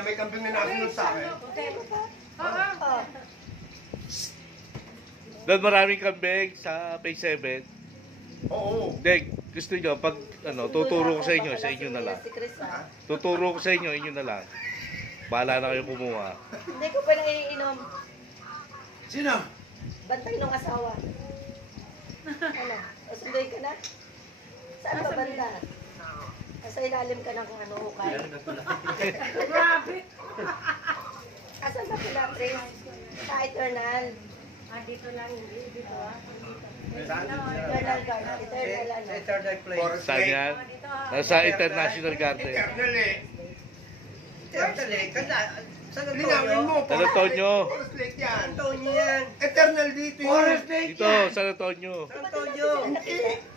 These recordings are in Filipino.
yan, may kambing na nasunod sa akin. Doon maraming kambing sa Phase 7. Oo. Hindi, gusto nyo, pag tuturo ko sa inyo na lang. Tuturo ko sa inyo na lang. Bahala na kayo kumuha. Hindi ko pa naiinom. Sino? Bantay ng asawa. Ano? Sunday ka na? Saan ka banda? Nasa ilalim ka ng kung ano ukay. Grabe. Asan na pala, Trace? Sa Eternal. Dito lang, dito Eternal Garden. Eternal ano? Eternal Place. Saan yan? Nasa International Garden. Eternal eh. Eternal eh. San Linawin Antonio? mo. San Antonio. Forest Lake yan. Antonio yan. Eternal dito yun. Dito, San Antonio. San Antonio.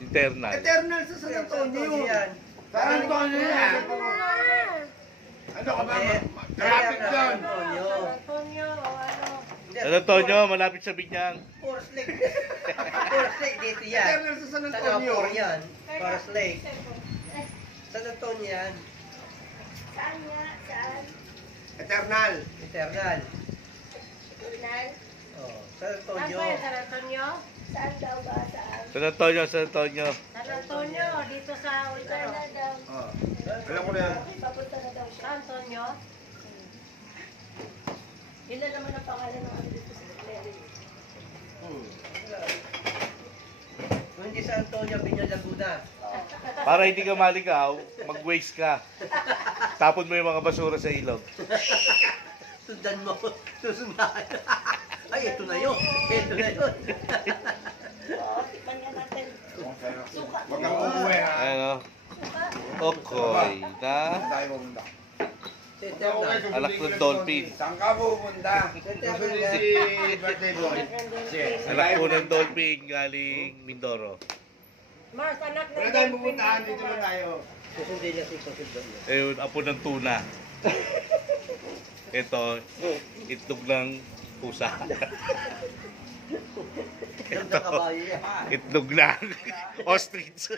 Internal. Eternal sa San Antonio. yan. San Antonio yan. Ano ka ba? Traffic doon. Antonio. Antonio, ano? San Antonio, malapit sa Binyang. Forest Lake. Forest Lake dito yan. Eternal sa San Antonio. Singapore yan. Forest Lake. San Antonio yan. Saan nga? Saan? Eternal. Eternal. Eternal? Oh, San Saan Antonio. ba yun? San Antonio? Saan daw ba? Saan? San Antonio, San Antonio. San Antonio, dito sa Ultaro. Eternal daw. Oh. Alam ko na yan. Okay, papunta na daw siya. San Antonio? Ilan naman ang pangalan ng ano dito sa Clary? Kung hindi San Antonio, Piña Laguna. Para hindi ka maligaw, mag-waste ka. Tapon mo yung mga basura sa ilog. Sundan mo. Susundan. Ay, ito na yun. Ito na yun. Oo, tikman nga natin. Suka. Huwag kang uuwi ha. Ano? Okoy na Tayo pupunta. Eternal. alak ng dolphin. Saan ka pupunta? Susunod si birthday boy. Alak po ng dolphin galing Mindoro. Mars, anak na Wala tayong pupuntahan. Dito na tayo. Susundin niya si Susundin niya. Ayun, apo ng tuna. Ito, itlog ng pusa. Ganda kabayo niya. Itlog ng ostrich.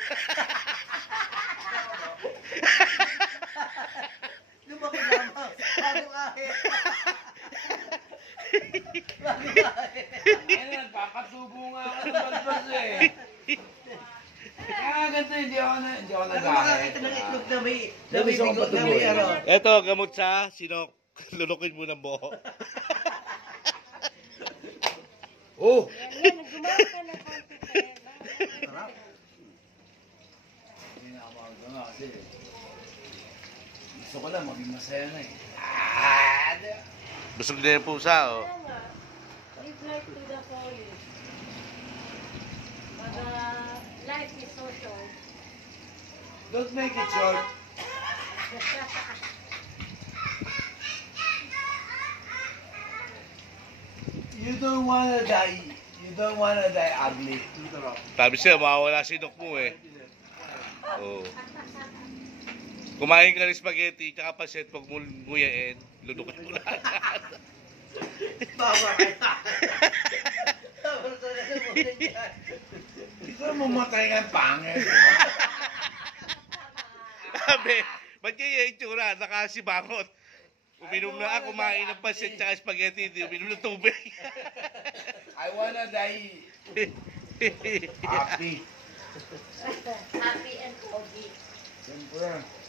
Lumaki lamang. Bagong ahit. Bagong ahit. Nagpapasubo nga ako ng balbas eh. Kaya ganito, hindi ako Ano nag-ahit. makakita ng itlog na may bigot na may ano? Ito, gamot sa sinok. Lulukin mo ng buho. Oh! Yan, gumawa ka ng konti pa. Hindi na ako magagawa kasi gusto ko lang maging masaya na eh. Busog na yung pusa, oh. Kaya nga, live life to the fullest. Pag life is so short. Don't make it short. You don't wanna die. You don't wanna die ugly. Sabi siya, mawawala sinok mo eh. Oh. Kumain ka ng spaghetti, tsaka paset, pag nguyain, lulukin mo lang. Baba ka na. Tapos na naman yan. Ito mamatay nga pangit. Sabi, ba't kaya yung itsura? Nakasibangot. Uminom na ako, kumain ng paset, tsaka spaghetti, hindi uminom ng tubig. I wanna die happy. Happy and foggy. Siyempre.